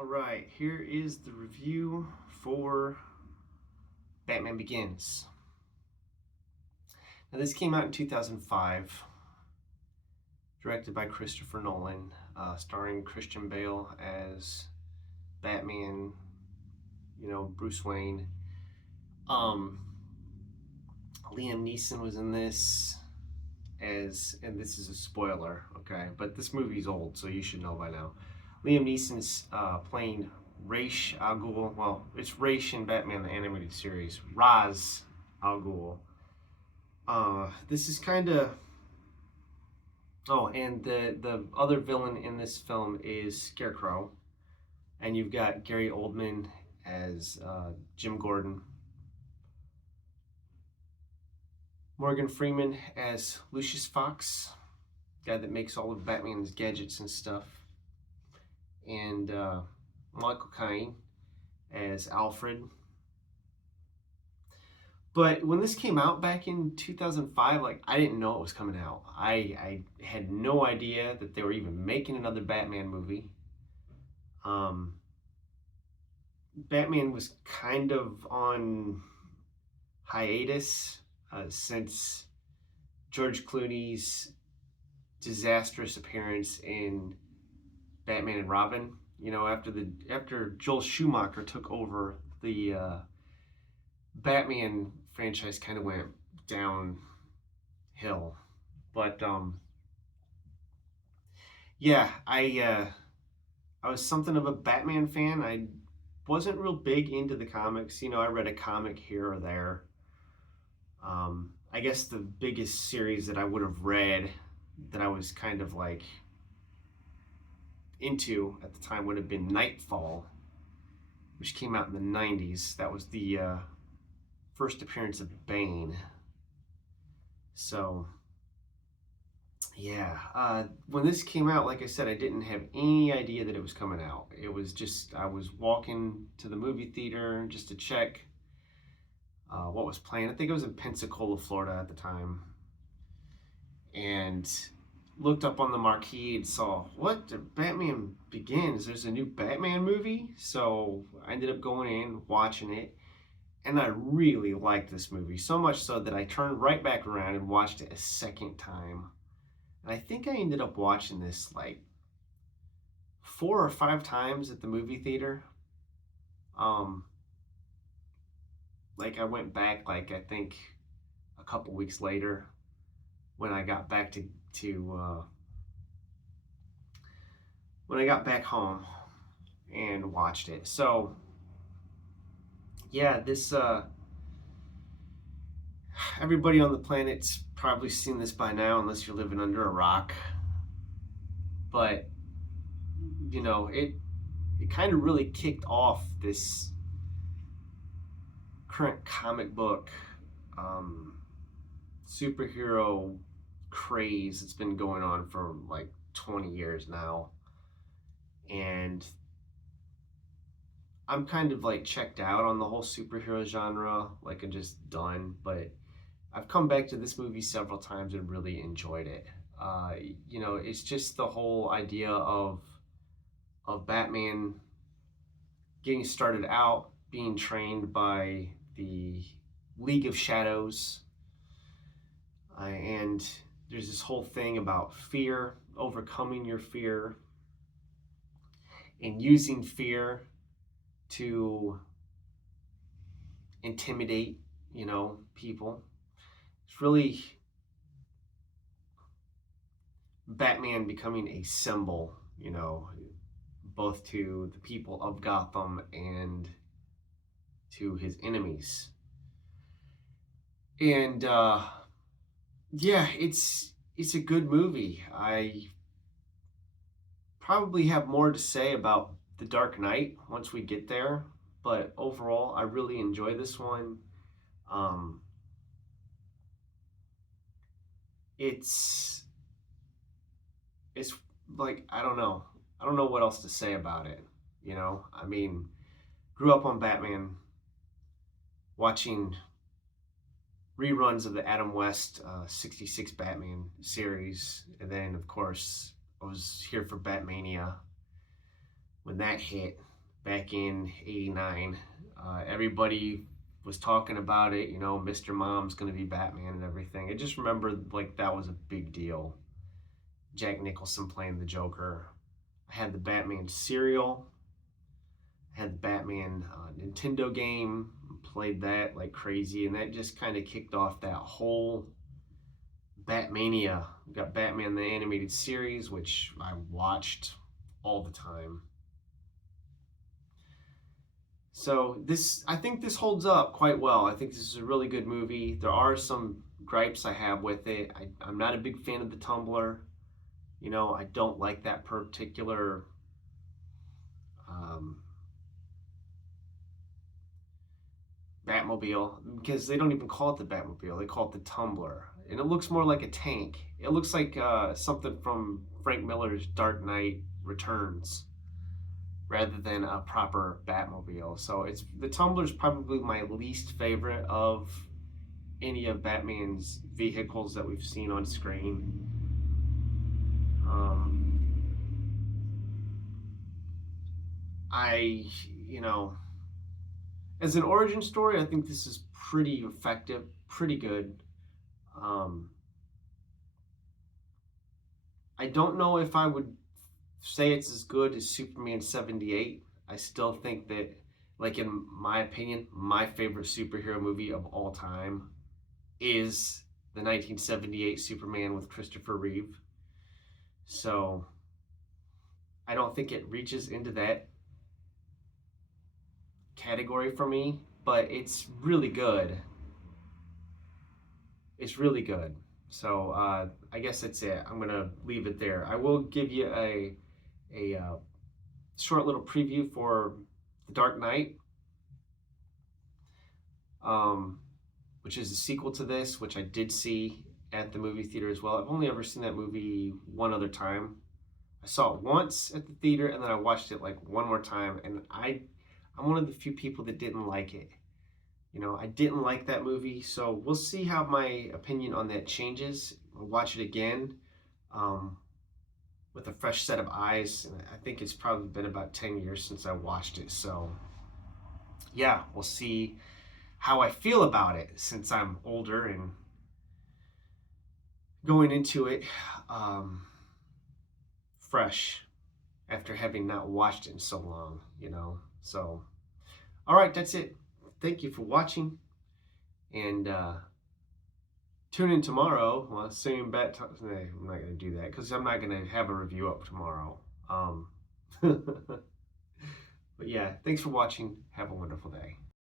All right, here is the review for Batman Begins. Now, this came out in 2005, directed by Christopher Nolan, starring Christian Bale as Batman, Bruce Wayne. Liam Neeson was in this and this is a spoiler, okay? But this movie's old, so you should know by now. Liam Neeson's playing Ra's al Ghul. Well, it's Ra's in Batman the Animated Series. Ra's al Ghul. This is kind of. Oh, and the other villain in this film is Scarecrow, and you've got Gary Oldman as Jim Gordon. Morgan Freeman as Lucius Fox, guy that makes all of Batman's gadgets and stuff. And Michael Caine as Alfred. But when this came out back in 2005, I didn't know it was coming out. I had no idea that they were even making another Batman movie. Batman was kind of on hiatus since George Clooney's disastrous appearance in Batman and Robin. After Joel Schumacher took over, the Batman franchise kind of went downhill. But yeah, I was something of a Batman fan. I wasn't real big into the comics. I read a comic here or there. I guess the biggest series that I would have read that I was kind of into at the time would have been Nightfall, which came out in the 90s. That was the first appearance of Bane. So, yeah. When this came out, like I said, I didn't have any idea that it was coming out. It was just, I was walking to the movie theater just to check what was playing. I think it was in Pensacola, Florida at the time. And looked up on the marquee and saw, what? The Batman Begins. There's a new Batman movie? So I ended up going in, watching it. And I really liked this movie. So much so that I turned right back around and watched it a second time. And I think I ended up watching this 4 or 5 times at the movie theater. I went back I think a couple weeks later when I got back when I got back home and watched it. So yeah, this everybody on the planet's probably seen this by now unless you're living under a rock. But it kind of really kicked off this current comic book superhero craze that's been going on for 20 years now. And I'm kind of checked out on the whole superhero genre, I'm just done. But I've come back to this movie several times and really enjoyed it. It's just the whole idea of Batman getting started out, being trained by the League of Shadows, and there's this whole thing about fear, overcoming your fear, and using fear to intimidate, people. It's really Batman becoming a symbol, both to the people of Gotham and to his enemies. And yeah, it's a good movie. I probably have more to say about The Dark Knight once we get there, but overall, I really enjoy this one. It's I don't know. I don't know what else to say about it. I mean, grew up on Batman, watching reruns of the Adam West 66 Batman series. And then, of course, I was here for Batmania when that hit. back in '89. Everybody was talking about it, Mr. Mom's gonna be Batman and everything. I just remember like that was a big deal. Jack Nicholson playing the Joker. I had the Batman cereal. I had the Batman Nintendo game. Played that like crazy, and that just kind of kicked off that whole Batmania. We got Batman the Animated Series, which I watched all the time. So I think this holds up quite well. I think this is a really good movie. There are some gripes I have with it. I'm not a big fan of the Tumbler. I don't like that particular Batmobile, because they don't even call it the Batmobile. They call it the Tumbler, and it looks more like a tank. It looks like something from Frank Miller's Dark Knight Returns, rather than a proper Batmobile. So the Tumbler's probably my least favorite of any of Batman's vehicles that we've seen on screen. I, as an origin story, I think this is pretty effective, pretty good. I don't know if I would say it's as good as Superman 78. I still think that, like, in my opinion, my favorite superhero movie of all time is the 1978 Superman with Christopher Reeve. So I don't think it reaches into that category for me, but it's really good. It's really good. So I guess that's it. I'm gonna leave it there. I will give you a short little preview for The Dark Knight, which is a sequel to this, which I did see at the movie theater as well. I've only ever seen that movie one other time. I saw it once at the theater, and then I watched it like one more time, and I'm one of the few people that didn't like it. I didn't like that movie, so we'll see how my opinion on that changes. I'll watch it again with a fresh set of eyes. And I think it's probably been about 10 years since I watched it, so yeah, we'll see how I feel about it since I'm older and going into it fresh after having not watched it in so long, So, all right, that's it. Thank you for watching, and tune in tomorrow. Well, I'm not going to do that because I'm not going to have a review up tomorrow. But yeah, thanks for watching. Have a wonderful day.